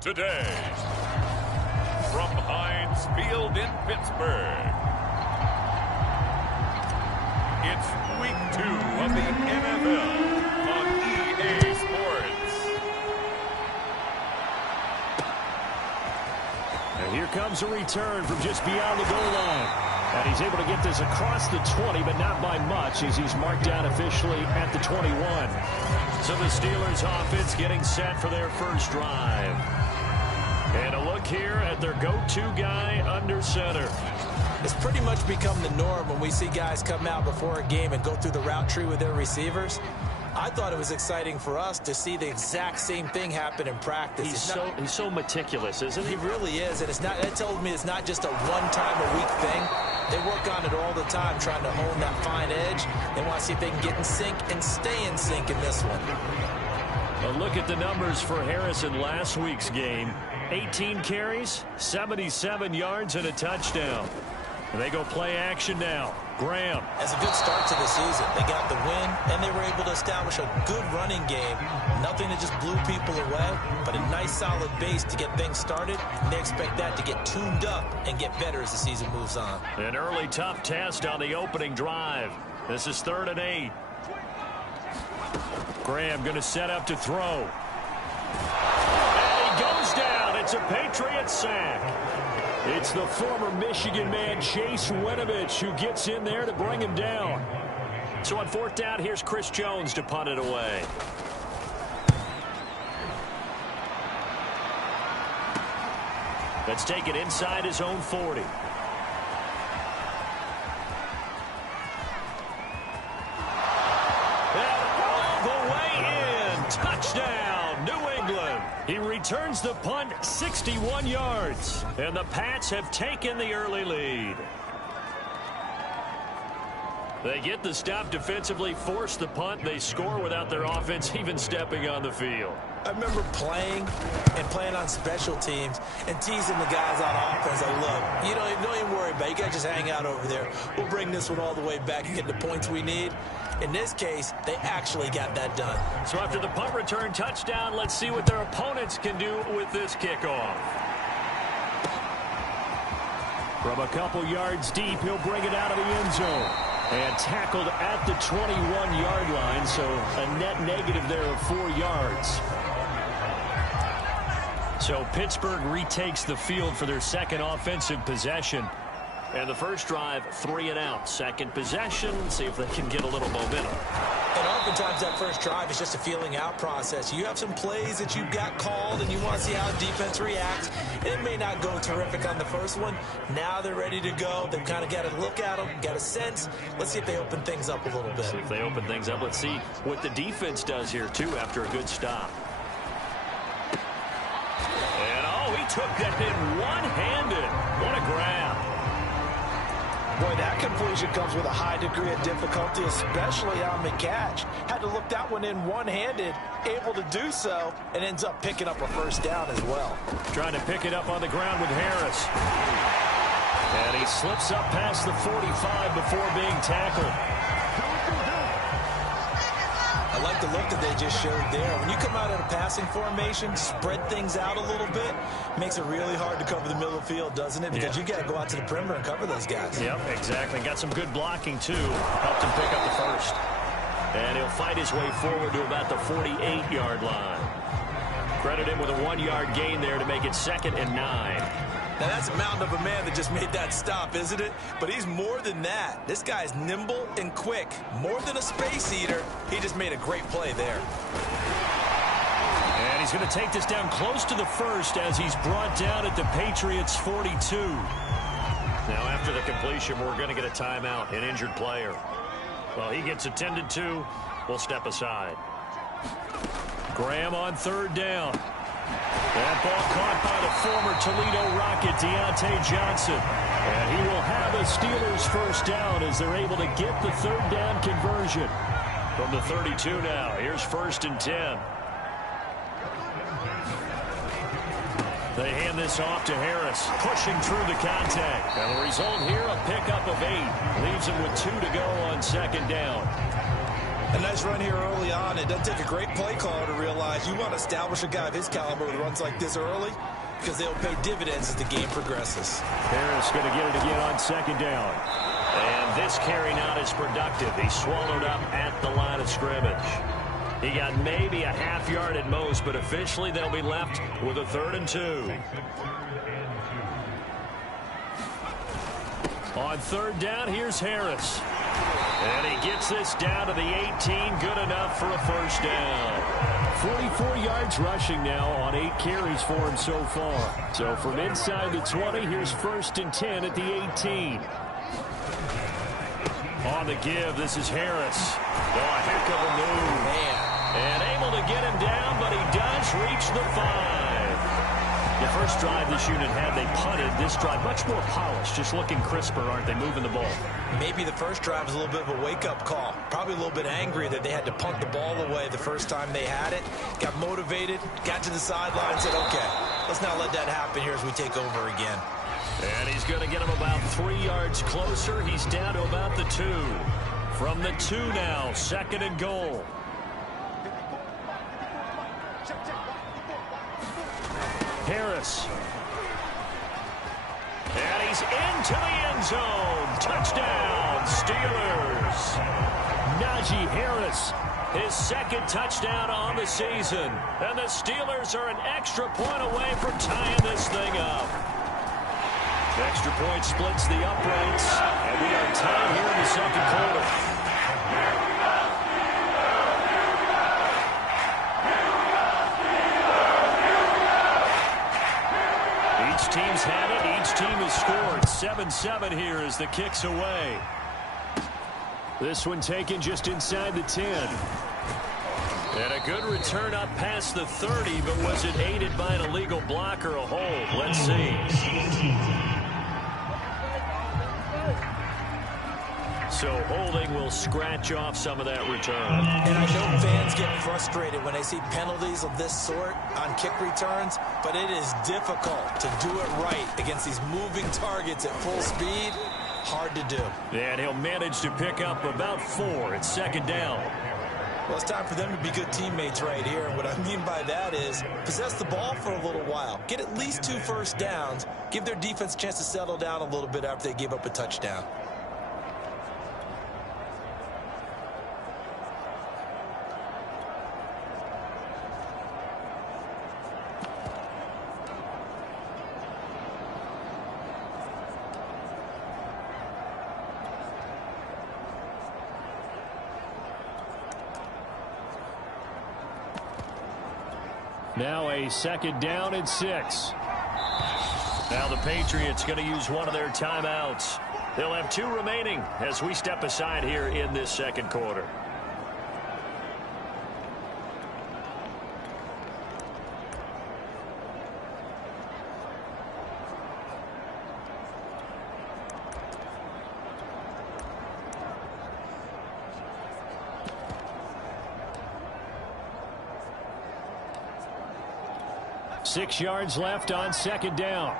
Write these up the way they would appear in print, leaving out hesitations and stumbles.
today, from Heinz Field in Pittsburgh, it's Week 2 of the NFL on EA Sports. And here comes a return from just beyond the goal line. And he's able to get this across the 20, but not by much, as he's marked down officially at the 21. So the Steelers offense getting set for their first drive. And a look here at their go-to guy under center. It's pretty much become the norm when we see guys come out before a game and go through the route tree with their receivers. I thought it was exciting for us to see the exact same thing happen in practice. He's so meticulous, isn't he? He really is, and that tells me it's not just a one-time-a-week thing. They work on it all the time, trying to hone that fine edge. They want to see if they can get in sync and stay in sync in this one. A look at the numbers for Harris in last week's game. 18 carries, 77 yards, and a touchdown. And they go play action now. Graham. As a good start to the season, they got the win, and they were able to establish a good running game. Nothing that just blew people away, but a nice solid base to get things started. And they expect that to get tuned up and get better as the season moves on. An early tough test on the opening drive. This is 3rd and 8. Graham going to set up to throw. And he goes down. It's a Patriots sack. It's the former Michigan man, Chase Winovich, who gets in there to bring him down. So on 4th down, here's Chris Jones to punt it away. Let's take it inside his own 40. And all the way in. Touchdown, New England. He returns the punt 61 yards. And the Pats have taken the early lead. They get the stop defensively, force the punt. They score without their offense even stepping on the field. I remember playing on special teams and teasing the guys on offense. Like, look, you don't even worry about it. You guys just hang out over there. We'll bring this one all the way back and get the points we need. In this case, they actually got that done. So after the punt return touchdown, let's see what their opponents can do with this kickoff. From a couple yards deep, he'll bring it out of the end zone. And tackled at the 21-yard line, so a net negative there of 4 yards. So Pittsburgh retakes the field for their second offensive possession. And the first drive, 3 and out. Second possession, see if they can get a little momentum. And oftentimes that first drive is just a feeling out process. You have some plays that you've got called and you want to see how defense reacts. And it may not go terrific on the first one. Now they're ready to go. They've kind of got to look at them, got a sense. Let's see if they open things up a little bit. See if they open things up. Let's see what the defense does here, too, after a good stop. And, oh, he took that in one-handed. What a grab. Boy, that completion comes with a high degree of difficulty, especially on the catch. Had to look that one in one-handed, able to do so, and ends up picking up a first down as well. Trying to pick it up on the ground with Harris. And he slips up past the 45 before being tackled. I like the look that they just showed there. When you come out in a passing formation, spread things out a little bit, makes it really hard to cover the middle of the field, doesn't it? Because you got to go out to the perimeter and cover those guys. Yep, exactly. Got some good blocking, too. Helped him pick up the first. And he'll fight his way forward to about the 48-yard line. Credit him with a 1-yard gain there to make it 2nd and 9. Now, that's a mountain of a man that just made that stop, isn't it? But he's more than that. This guy's nimble and quick. More than a space eater. He just made a great play there. And he's going to take this down close to the first as he's brought down at the Patriots' 42. Now, after the completion, we're going to get a timeout, an injured player. Well, he gets attended to. We'll step aside. Graham on 3rd down. That ball caught by the former Toledo Rocket, Deontay Johnson. And he will have a Steelers first down as they're able to get the 3rd down conversion. From the 32 now, here's 1st and 10. They hand this off to Harris, pushing through the contact. And the result here, a pickup of 8. Leaves him with 2 to go on 2nd down. A nice run here early on. It doesn't take a great play caller to realize you want to establish a guy of his caliber with runs like this early because they'll pay dividends as the game progresses. Harris going to get it again on second down. And this carry not as productive. He swallowed up at the line of scrimmage. He got maybe a half yard at most, but officially they'll be left with a 3rd and 2. On 3rd down, here's Harris. And he gets this down to the 18, good enough for a 1st down. 44 yards rushing now on 8 carries for him so far. So from inside the 20, here's 1st and 10 at the 18. On the give, this is Harris. Oh, a heck of a move. Man. And able to get him down, but he does reach the 5. The first drive this unit had, they punted. This drive, much more polished, just looking crisper, aren't they, moving the ball? Maybe the first drive was a little bit of a wake-up call. Probably a little bit angry that they had to punt the ball away the first time they had it. Got motivated, got to the sideline, and said, okay, let's not let that happen here as we take over again. And he's going to get him about 3 yards closer. He's down to about the 2. From the 2 now, 2nd and goal. Harris. And he's into the end zone. Touchdown, Steelers. Najee Harris, his 2nd touchdown on the season. And the Steelers are an extra point away from tying this thing up. Extra point splits the uprights. And we are tied here in the 2nd quarter. Each team's had it. Each team has scored. 7-7 here as the kick's away. This one taken just inside the 10. And a good return up past the 30, but was it aided by an illegal block or a hold? Let's see. So holding will scratch off some of that return. And I know fans get frustrated when they see penalties of this sort on kick returns, but it is difficult to do it right against these moving targets at full speed. Hard to do. And he'll manage to pick up about 4 at 2nd down. Well, it's time for them to be good teammates right here. And what I mean by that is possess the ball for a little while. Get at least 2 first downs. Give their defense a chance to settle down a little bit after they give up a touchdown. Now a 2nd down and 6. Now the Patriots going to use one of their timeouts. They'll have 2 remaining as we step aside here in this 2nd quarter. Six yards left on 2nd down.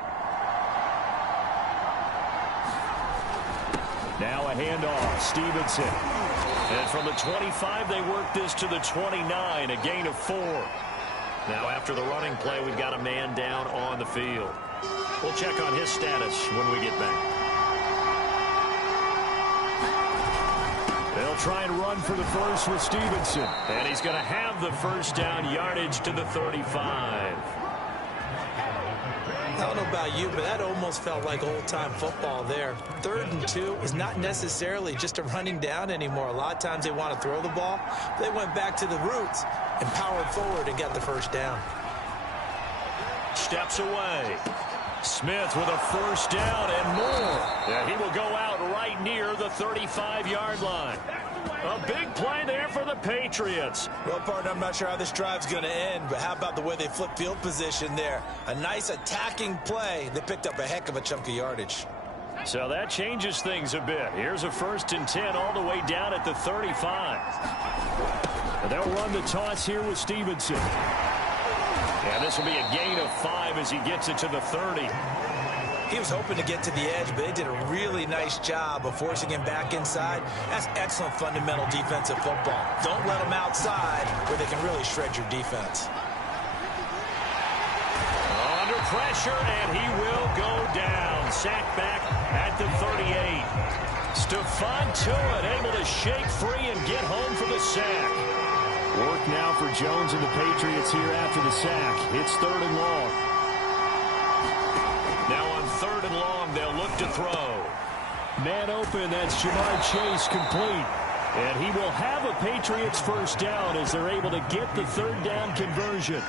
Now a handoff. Stevenson. And from the 25, they work this to the 29, a gain of 4. Now after the running play, we've got a man down on the field. We'll check on his status when we get back. They'll try and run for the first with Stevenson. And he's going to have the 1st down, yardage to the 35. I don't know about you, but that almost felt like old-time football there. 3rd and 2 is not necessarily just a running down anymore. A lot of times they want to throw the ball. They went back to the roots and powered forward and got the 1st down. Steps away. Smith with a 1st down and more. Yeah, he will go out right near the 35-yard line. A big play there for the Patriots. Well, partner, I'm not sure how this drive's going to end, but how about the way they flip field position there? A nice attacking play. They picked up a heck of a chunk of yardage. So that changes things a bit. Here's a 1st and 10 all the way down at the 35. And they'll run the toss here with Stevenson. And this will be a gain of 5 as he gets it to the 30. He was hoping to get to the edge, but they did a really nice job of forcing him back inside. That's excellent fundamental defensive football. Don't let them outside where they can really shred your defense. Under pressure, and he will go down. Sacked back at the 38. Stephon Tuitt able to shake free and get home for the sack. Work now for Jones and the Patriots here after the sack. It's 3rd and long. Now on 3rd and long, they'll look to throw. Man open, that's Jamar Chase complete. And he will have a Patriots first down as they're able to get the 3rd down conversion.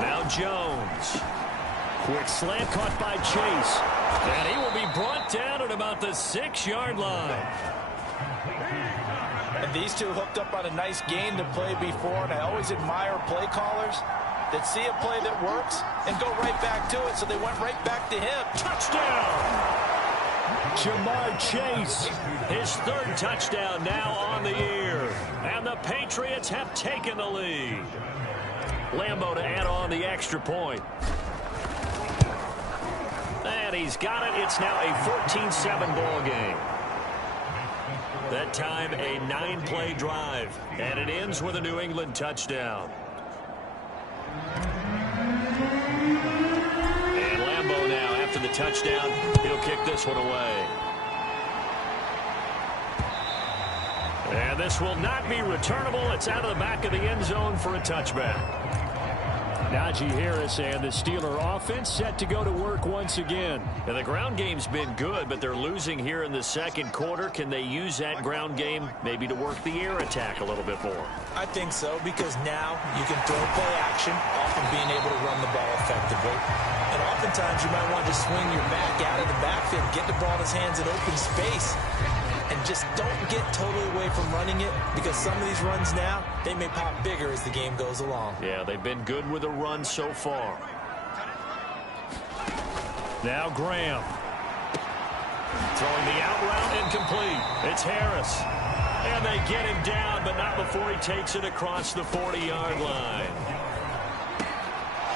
Now Jones. Quick slant caught by Chase. And he will be brought down at about the 6-yard line. And these two hooked up on a nice gain to play before, and I always admire play callers that see a play that works and go right back to it, so they went right back to him. Touchdown! Jamar Chase. His 3rd touchdown now on the year. And the Patriots have taken the lead. Lambeau to add on the extra point. And he's got it. It's now a 14-7 ball game. That time a 9-play drive. And it ends with a New England touchdown. And Lambeau now, after the touchdown, he'll kick this one away. And this will not be returnable. It's out of the back of the end zone for a touchback. Najee Harris and the Steeler offense set to go to work once again. And the ground game's been good, but they're losing here in the 2nd quarter. Can they use that ground game maybe to work the air attack a little bit more? I think so, because now you can throw play action, often being able to run the ball effectively. And oftentimes you might want to swing your back out of the backfield, get the ball in his hands in open space, and just don't get totally away from running it, because some of these runs now, they may pop bigger as the game goes along. Yeah, they've been good with the run so far. Now Graham. Throwing the out route incomplete. It's Harris. And they get him down, but not before he takes it across the 40-yard line.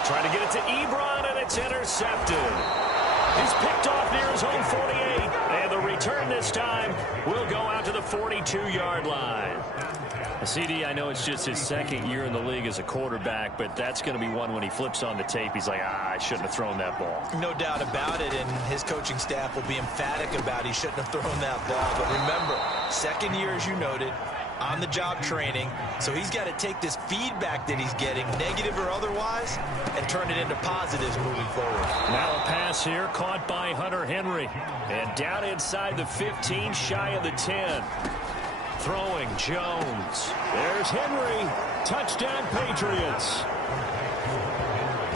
Trying to get it to Ebron, and it's intercepted. He's picked off near his own 48. And the return this time will go out to the 42-yard line. CD, I know it's just his 2nd year in the league as a quarterback, but that's going to be one when he flips on the tape. He's like, I shouldn't have thrown that ball. No doubt about it, and his coaching staff will be emphatic about he shouldn't have thrown that ball. But remember, 2nd year, as you noted, on-the-job training, so he's got to take this feedback that he's getting, negative or otherwise, and turn it into positives moving forward. Now a pass here caught by Hunter Henry. And down inside the 15, shy of the 10. Throwing Jones. There's Henry. Touchdown Patriots.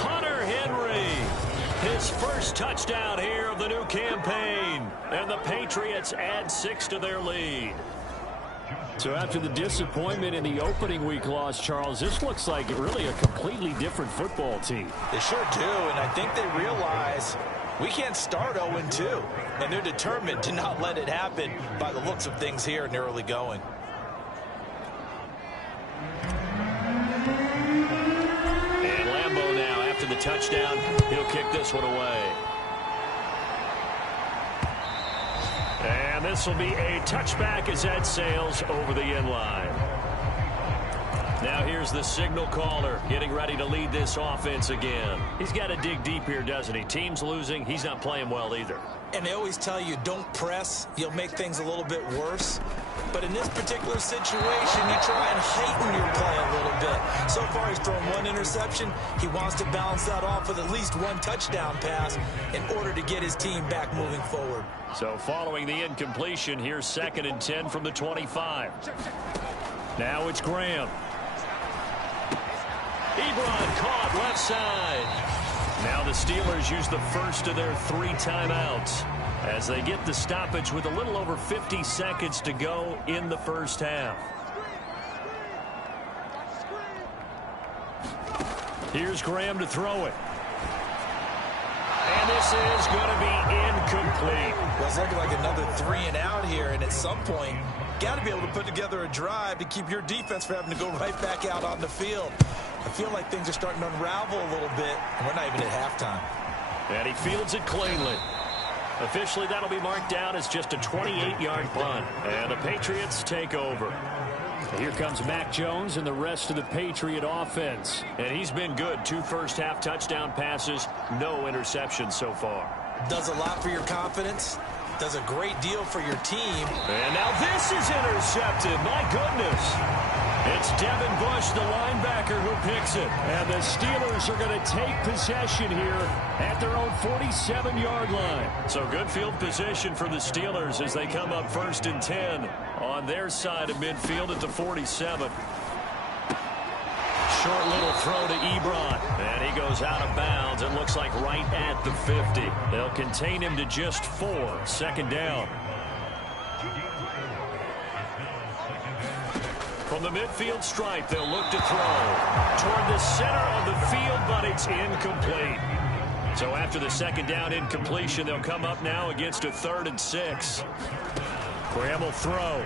Hunter Henry. His first touchdown here of the new campaign. And the Patriots add 6 to their lead. So after the disappointment in the opening week loss, Charles, this looks like really a completely different football team. They sure do, and I think they realize we can't start 0-2, and they're determined to not let it happen by the looks of things here in the early going. And Lambeau now, after the touchdown, he'll kick this one away. And this will be a touchback as that sails over the end line. Now here's the signal caller getting ready to lead this offense again. He's got to dig deep here, doesn't he? Team's losing. He's not playing well either. And they always tell you, don't press. You'll make things a little bit worse. But in this particular situation, you try and heighten your play a little bit. So far, he's thrown 1 interception. He wants to balance that off with at least 1 touchdown pass in order to get his team back moving forward. So following the incompletion, here's 2nd and 10 from the 25. Now it's Graham. Ebron caught left side. Now the Steelers use the first of their 3 timeouts as they get the stoppage with a little over 50 seconds to go in the first half. Here's Graham to throw it. And this is going to be incomplete. Well, it's looking like another 3 and out here, and at some point, got to be able to put together a drive to keep your defense from having to go right back out on the field. I feel like things are starting to unravel a little bit, and we're not even at halftime. And he fields it cleanly. Officially, that'll be marked down as just a 28-yard punt. And the Patriots take over. Here comes Mac Jones and the rest of the Patriot offense. And he's been good. 2 first-half touchdown passes, no interceptions so far. Does a lot for your confidence. Does a great deal for your team. And now this is intercepted. My goodness. It's Devin Bush, the linebacker, who picks it. And the Steelers are going to take possession here at their own 47-yard line. So good field position for the Steelers as they come up 1st and 10 on their side of midfield at the 47. Short little throw to Ebron. And he goes out of bounds. It looks like right at the 50. They'll contain him to just 4. 2nd down. From the midfield stripe, they'll look to throw toward the center of the field, but it's incomplete. So after the 2nd down incompletion, they'll come up now against a 3rd and 6. Graham will throw.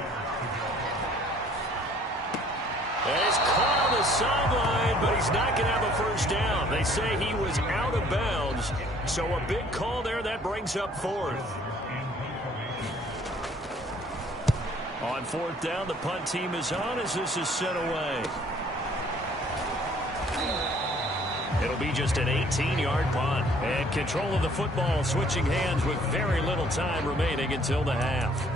And he's caught on the sideline, but he's not going to have a 1st down. They say he was out of bounds, so a big call there that brings up 4th. On 4th down, the punt team is on as this is sent away. It'll be just an 18-yard punt. And control of the football switching hands with very little time remaining until the half.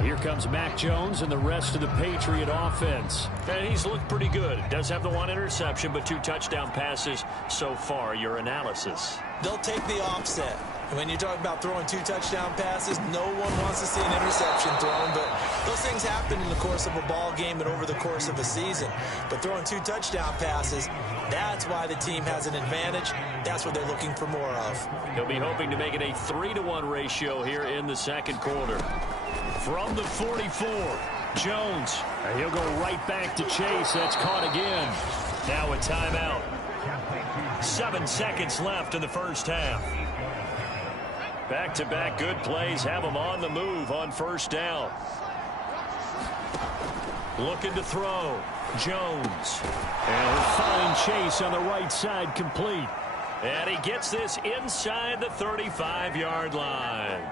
Here comes Mac Jones and the rest of the Patriot offense. And he's looked pretty good. Does have the 1 interception, but 2 touchdown passes so far. Your analysis? They'll take the offset. When you talk about throwing 2 touchdown passes, no one wants to see an interception thrown, but those things happen in the course of a ball game and over the course of a season. But throwing 2 touchdown passes, that's why the team has an advantage. That's what they're looking for more of. He'll be hoping to make it a 3-to-1 ratio here in the 2nd quarter. From the 44, Jones. And he'll go right back to Chase. That's caught again. Now a timeout. 7 seconds left in the 1st half. Back-to-back good plays have them on the move on 1st down. Looking to throw. Jones. And he'll find Chase on the right side complete. And he gets this inside the 35-yard line.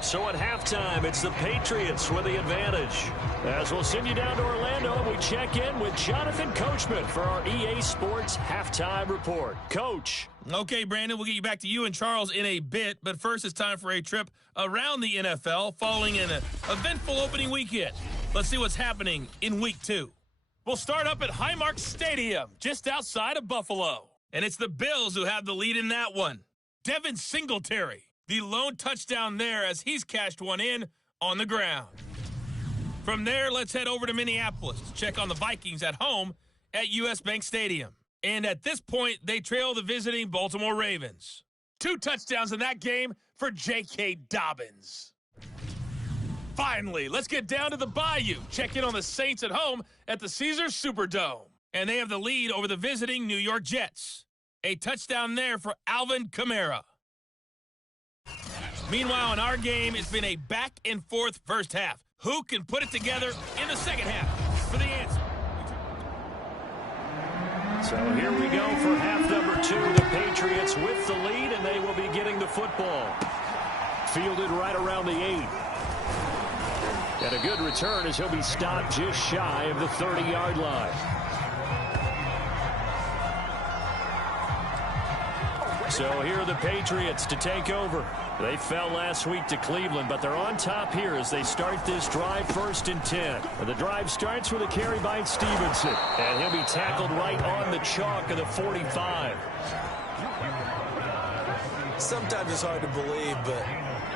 So at halftime, it's the Patriots with the advantage. As we'll send you down to Orlando, we check in with Jonathan Coachman for our EA Sports Halftime Report. Coach. Okay, Brandon, we'll get you back to you and Charles in a bit, but first it's time for a trip around the NFL following an eventful opening weekend. Let's see what's happening in Week 2. We'll start up at Highmark Stadium, just outside of Buffalo. And it's the Bills who have the lead in that one. Devin Singletary, the lone touchdown there as he's cashed one in on the ground. From there, let's head over to Minneapolis to check on the Vikings at home at US Bank Stadium. And at this point, they trail the visiting Baltimore Ravens. 2 touchdowns in that game for J.K. Dobbins. Finally, let's get down to the Bayou. Check in on the Saints at home at the Caesars Superdome. And they have the lead over the visiting New York Jets. A touchdown there for Alvin Kamara. Meanwhile, in our game, it's been a back-and-forth first half. Who can put it together in the second half? For the answer. So here we go for half number 2. The Patriots with the lead, and they will be getting the football. Fielded right around the 8. And a good return as he'll be stopped just shy of the 30-yard line. So here are the Patriots to take over. They fell last week to Cleveland, but they're on top here as they start this drive 1st and 10. And the drive starts with a carry by Stevenson. And he'll be tackled right on the chalk of the 45. Sometimes it's hard to believe, but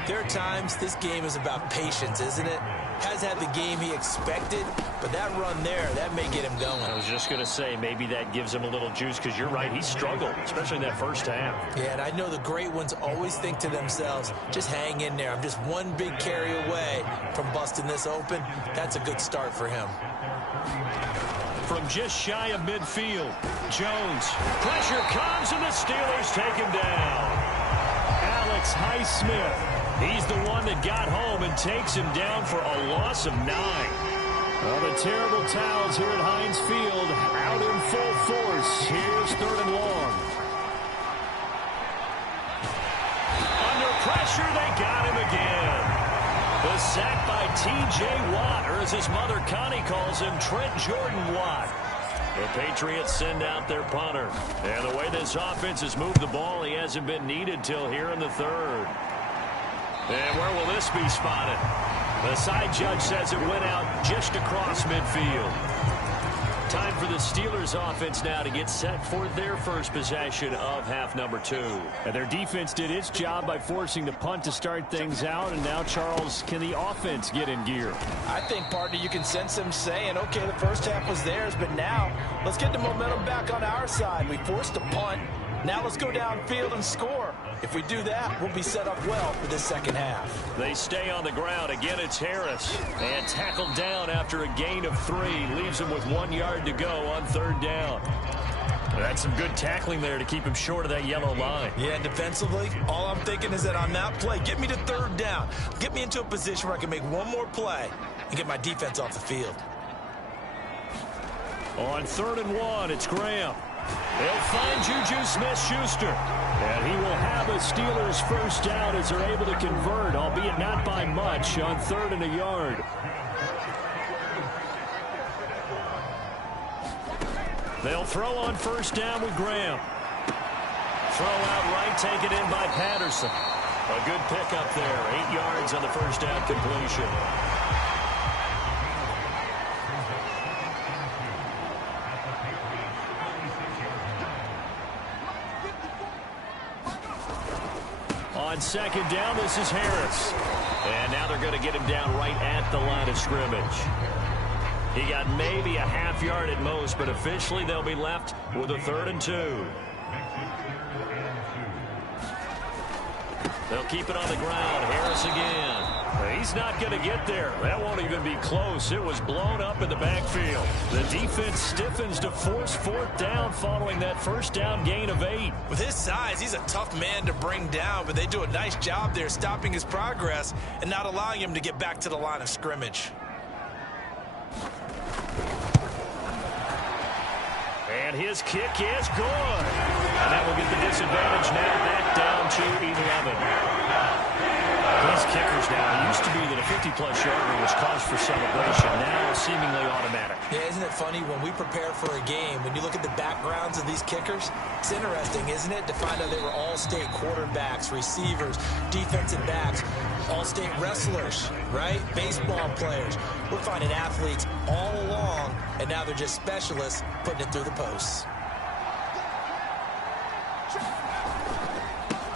there are times this game is about patience, isn't it? Has had the game he expected, but that run there, that may get him going. I was just going to say, maybe that gives him a little juice, because you're right, he struggled, especially in that first half. Yeah, and I know the great ones always think to themselves, just hang in there. I'm just one big carry away from busting this open. That's a good start for him. From just shy of midfield, Jones. Pressure comes, and the Steelers take him down. Alex Highsmith He's the one that got home and takes him down for a loss of 9. Well, the terrible towels here at Heinz Field out in full force. Here's 3rd and long. Under pressure, they got him again. The sack by T.J. Watt, or as his mother Connie calls him, Trent Jordan Watt. The Patriots send out their punter. And the way this offense has moved the ball, he hasn't been needed till here in the 3rd. And where will this be spotted? The side judge says it went out just across midfield. Time for the Steelers offense now to get set for their first possession of half number 2. And their defense did its job by forcing the punt to start things out. And now, Charles, can the offense get in gear? I think, partner, you can sense them saying, okay, the first half was theirs, but now let's get the momentum back on our side. We forced a punt. Now let's go downfield and score. If we do that, we'll be set up well for this second half. They stay on the ground. Again, it's Harris. And tackled down after a gain of 3. Leaves him with 1 yard to go on 3rd down. That's some good tackling there to keep him short of that yellow line. Yeah, and defensively, all I'm thinking is that on that play, get me to 3rd down. Get me into a position where I can make one more play and get my defense off the field. On 3rd and 1, it's Graham. They'll find Juju Smith-Schuster. And he will have a Steelers first down as they're able to convert, albeit not by much, on 3rd and a yard. They'll throw on first down with Graham. Throw out right, taken in by Patterson. A good pickup there, 8 yards on the first down completion. On 2nd down, this is Harris. And now they're going to get him down right at the line of scrimmage. He got maybe a half yard at most, but officially they'll be left with a 3rd and 2. They'll keep it on the ground. Harris again. He's not going to get there. That won't even be close. It was blown up in the backfield. The defense stiffens to force 4th down following that first down gain of 8. With his size, he's a tough man to bring down, but they do a nice job there stopping his progress and not allowing him to get back to the line of scrimmage. And his kick is good. And that will get the disadvantage now back down to 11. These kickers now, it used to be that a 50-plus yarder was cause for celebration. Now seemingly automatic. Yeah, isn't it funny when we prepare for a game, when you look at the backgrounds of these kickers, it's interesting, isn't it, to find out they were all-state quarterbacks, receivers, defensive backs, all-state wrestlers, right? Baseball players. We're finding athletes all along, and now they're just specialists putting it through the posts.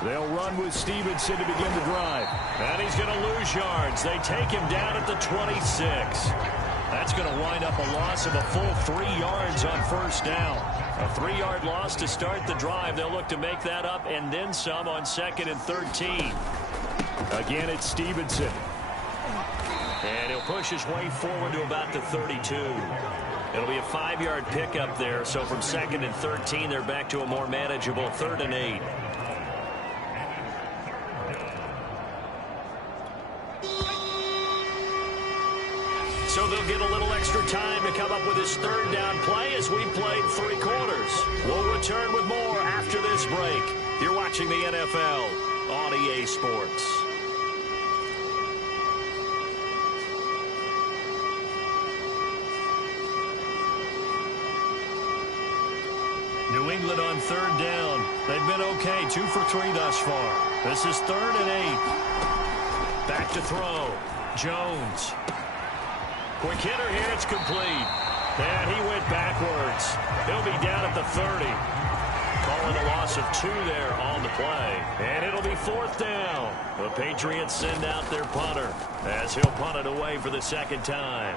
They'll run with Stevenson to begin the drive. And he's going to lose yards. They take him down at the 26. That's going to wind up a loss of a full 3 yards on first down. A 3-yard loss to start the drive. They'll look to make that up and then some on 2nd and 13. Again, it's Stevenson. And he'll push his way forward to about the 32. It'll be a 5-yard pickup there. So from 2nd and 13, they're back to a more manageable 3rd and 8. So they'll get a little extra time to come up with his 3rd down play as we played 3 quarters. We'll return with more after this break. You're watching the NFL on EA Sports. New England on 3rd down. They've been okay, 2 for 3 thus far. This is 3rd and 8. Back to throw. Jones. Quick hitter here, it's complete. And he went backwards. He'll be down at the 30. Calling a loss of 2 there on the play. And it'll be 4th down. The Patriots send out their punter as he'll punt it away for the 2nd time.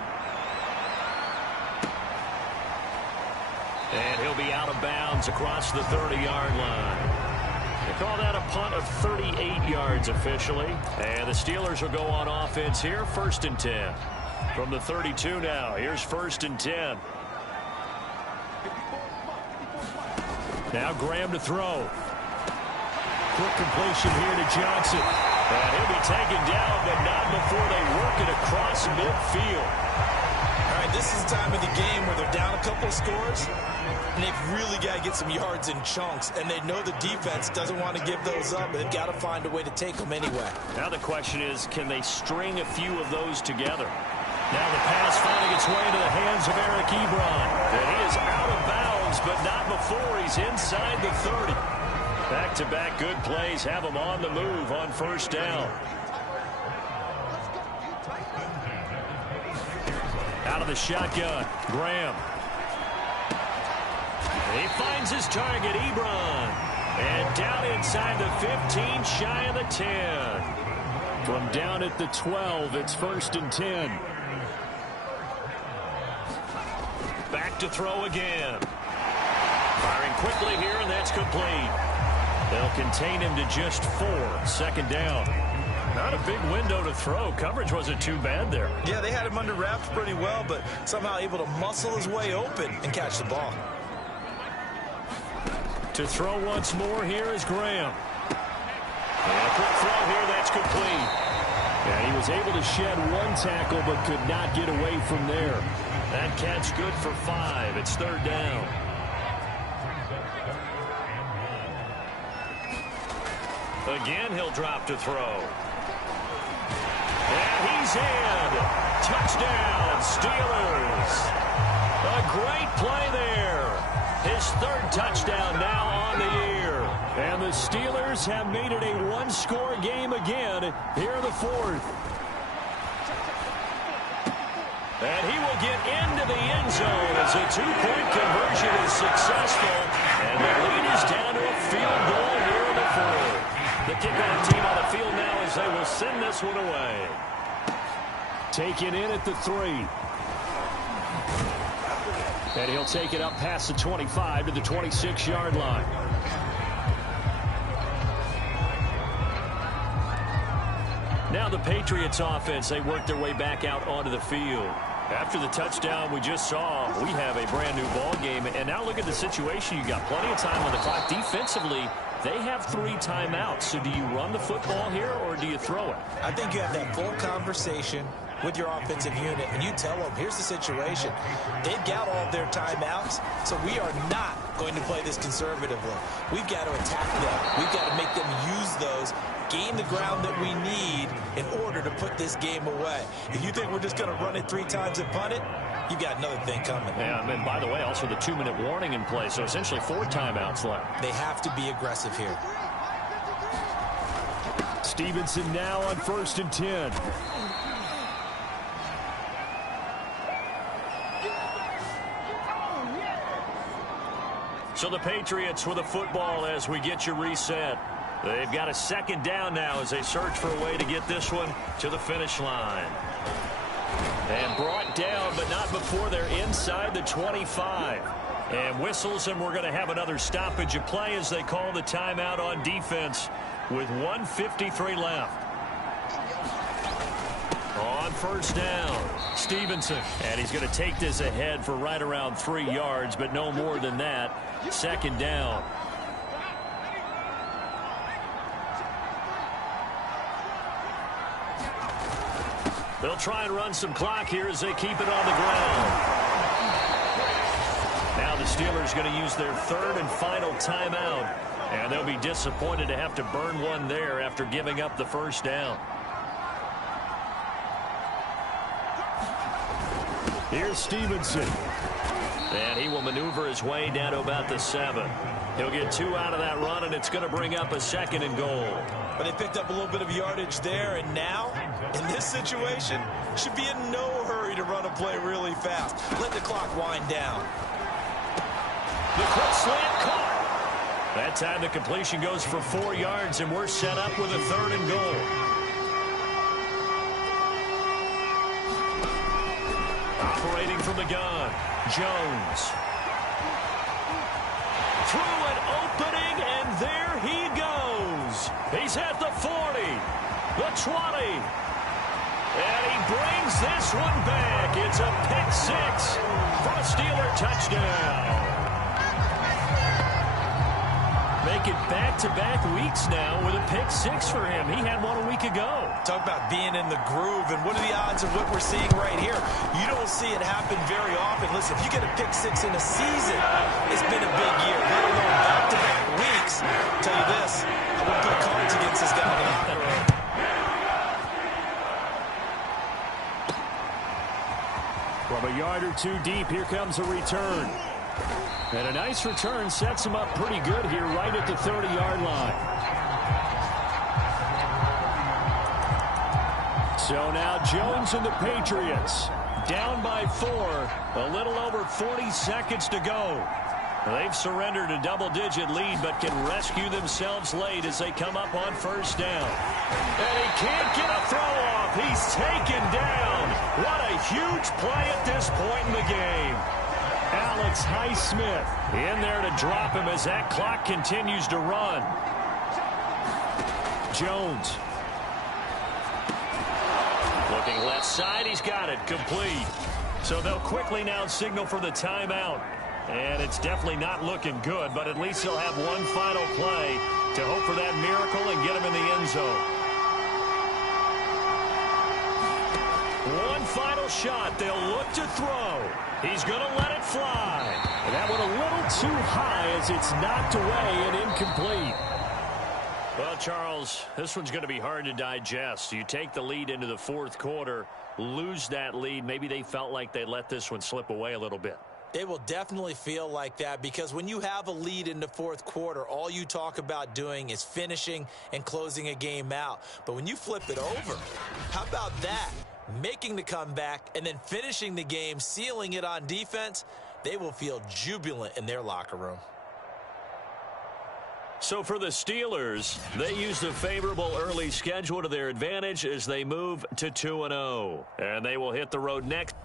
And he'll be out of bounds across the 30-yard line. They call that a punt of 38 yards officially. And the Steelers will go on offense here, 1st and 10. From the 32 now, here's 1st and 10. Now Graham to throw. Quick completion here to Johnson. And he'll be taken down, but not before they work it across midfield. All right, this is the time of the game where they're down a couple of scores, and they've really got to get some yards in chunks, and they know the defense doesn't want to give those up, but they've got to find a way to take them anyway. Now the question is, can they string a few of those together? Now the pass finding its way into the hands of Eric Ebron. And he is out of bounds, but not before he's inside the 30. Back-to-back good plays have him on the move on first down. Out of the shotgun, Graham. He finds his target, Ebron. And down inside the 15, shy of the 10. From down at the 12, it's 1st and 10. Back to throw again. Firing quickly here, and that's complete. They'll contain him to just 4. 2nd down. Not a big window to throw. Coverage wasn't too bad there. Yeah, they had him under wraps pretty well, but somehow able to muscle his way open and catch the ball. To throw once more here is Graham. And a quick throw here, that's complete. Yeah, he was able to shed 1 tackle, but could not get away from there. That catch good for 5. It's 3rd down. Again, he'll drop to throw. And he's in. Touchdown, Steelers. A great play there. His 3rd touchdown now on the year. And the Steelers have made it a 1-score game again here in the 4th. And he will get into the end zone as a 2-point conversion is successful. And the lead is down to a field goal here in the 4th. The kickoff team on the field now as they will send this one away. Taken in at the 3. And he'll take it up past the 25 to the 26-yard line. Now the Patriots offense, they work their way back out onto the field. After the touchdown we just saw, we have a brand new ball game. And now look at the situation. You got plenty of time on the clock. Defensively, they have 3 timeouts. So do you run the football here or do you throw it? I think you have that full conversation with your offensive unit, and you tell them, here's the situation. They've got all of their timeouts, so we are not going to play this conservatively. We've got to attack them. We've got to make them use those, gain the ground that we need in order to put this game away. If you think we're just going to run it 3 times and punt it, you've got another thing coming. Yeah, and by the way, also the 2-minute warning in play, so essentially 4 timeouts left. They have to be aggressive here. Stevenson now on 1st and 10. So the Patriots with a football as we get you reset. They've got a 2nd down now as they search for a way to get this one to the finish line. And brought down, but not before they're inside the 25. And whistles, and we're going to have another stoppage of play as they call the timeout on defense with 1:53 left. On 1st down, Stevenson. And he's going to take this ahead for right around 3 yards, but no more than that. 2nd down. They'll try and run some clock here as they keep it on the ground. Now the Steelers going to use their 3rd and final timeout. And they'll be disappointed to have to burn one there after giving up the 1st down. Here's Stevenson. And he will maneuver his way down to about the 7. He'll get 2 out of that run, and it's going to bring up a 2nd and goal. But they picked up a little bit of yardage there, and now, in this situation, should be in no hurry to run a play really fast. Let the clock wind down. The quick slant caught. That time the completion goes for 4 yards, and we're set up with a 3rd and goal. Operating from the gun, Jones. Through an opening, and there he goes. He's at the 40, the 20. And he brings this one back. It's a pick 6 for a Steeler touchdown. Make it back-to-back weeks now with a pick six for him. He had one a week ago. Talk about being in the groove, and what are the odds of what we're seeing right here? You don't see it happen very often. Listen, if you get a pick six in a season, it's been a big year. Let alone back-to-back weeks. I'll tell you this, I wouldn't put cards against this guy in the locker room. From a yard or two deep, here comes a return. And a nice return sets him up pretty good here right at the 30-yard line. So now Jones and the Patriots down by 4, a little over 40 seconds to go. They've surrendered a double-digit lead but can rescue themselves late as they come up on first down. And he can't get a throw off. He's taken down. What a huge play at this point in the game. Alex Highsmith in there to drop him as that clock continues to run. Jones. Looking left side, he's got it, complete. So they'll quickly now signal for the timeout. And it's definitely not looking good, but at least they'll have one final play to hope for that miracle and get him in the end zone. One final shot. They'll look to throw. He's going to let it fly. And that one a little too high as it's knocked away and incomplete. Well, Charles, this one's going to be hard to digest. You take the lead into the fourth quarter, lose that lead. Maybe they felt like they let this one slip away a little bit. They will definitely feel like that because when you have a lead in the fourth quarter, all you talk about doing is finishing and closing a game out. But when you flip it over, how about that? Making the comeback and then finishing the game, sealing it on defense, they will feel jubilant in their locker room. So for the Steelers, they use the favorable early schedule to their advantage as they move to 2-0. And they will hit the road next.